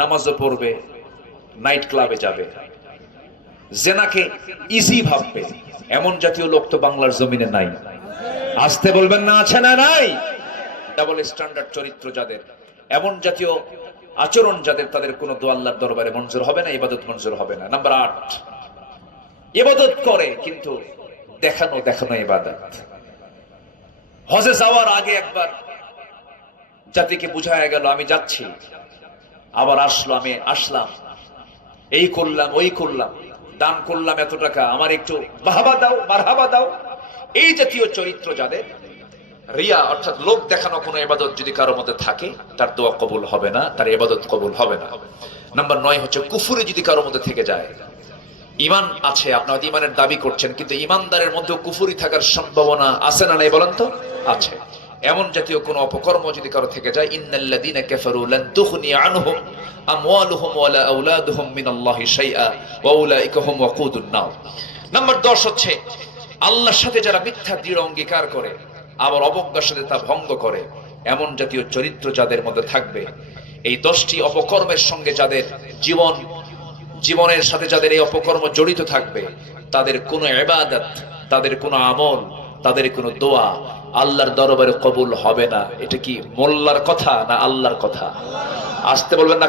নামাজও পড়বে নাইট ক্লাবে যাবে। জেনাকে ইজি ভাববে, এমন জাতীয় লোক তো বাংলার জমিনে নাই। আসতে বলবেন না, আছে না নাই? ডাবল স্ট্যান্ডার্ড চরিত্র যাদের, এমন জাতীয় আচরণ যাদের, তাদের কোনো দোয়াল্লার দরবারে মঞ্জুর হবে না, ইবাদত মঞ্জুর হবে না। নাম্বার আট, ইবাদত করে, কিন্তু দেখানো দেখানো ইবাদত। হজে যাওয়ার আগে একবার জাতিকে বুঝায়া গেল, আমি যাচ্ছি। আবার আসলো, আমি আসলাম। এই করলাম, ওই করলাম। দান করলাম এত টাকা। আমার একটু বাহাবা দাও বারহাবা দাও। এই জাতীয় চরিত্র যাদের, রিয়া অর্থাৎ লোক দেখানো কোনো এবাদত যদি কারোর মধ্যে থাকে, তার দোয়া কবুল হবে না, তার এবাদত কবুল হবে না। নাম্বার নয় হচ্ছে কুফুরি যদি কারোর মধ্যে থেকে যায়, ইমান আছে আপনার ইমানের দাবি করছেন, কিন্তু ইমানদারের মধ্যে কুফুরি থাকার সম্ভাবনা আছে না নাই বলেন তো? আছে। এমন জাতীয় কোন অপকর্ম যদি কারও থেকে যায়, ইন্নাল্লাযীনা কাফারু লান তুগনি আনহুম আমওয়ালুহুম ওয়ালা আওলাদুহুম মিনাল্লাহি শাইআ ওয়া উলাইকা হুম ওয়াকুদুন নার। নাম্বার 10 হচ্ছে, আল্লাহর সাথে যারা মিথ্যা, দৃঢ় অঙ্গীকার করে, আবার অবজ্ঞার সাথে তা ভঙ্গ করে, এমন জাতীয় চরিত্র যাদের মধ্যে থাকবে, এই দশটি অপকর্মের সঙ্গে যাদের জীবন, জীবনের সাথে যাদের এই অপকর্ম জড়িত থাকবে, তাদের কোনো এবাদত তাদের কোনো আমল তাদের কোনো দোয়া আল্লাহর দরবারে কবুল হবে না। এটা কি মোল্লার কথা না আল্লাহর কথা? আসতে বলবেন না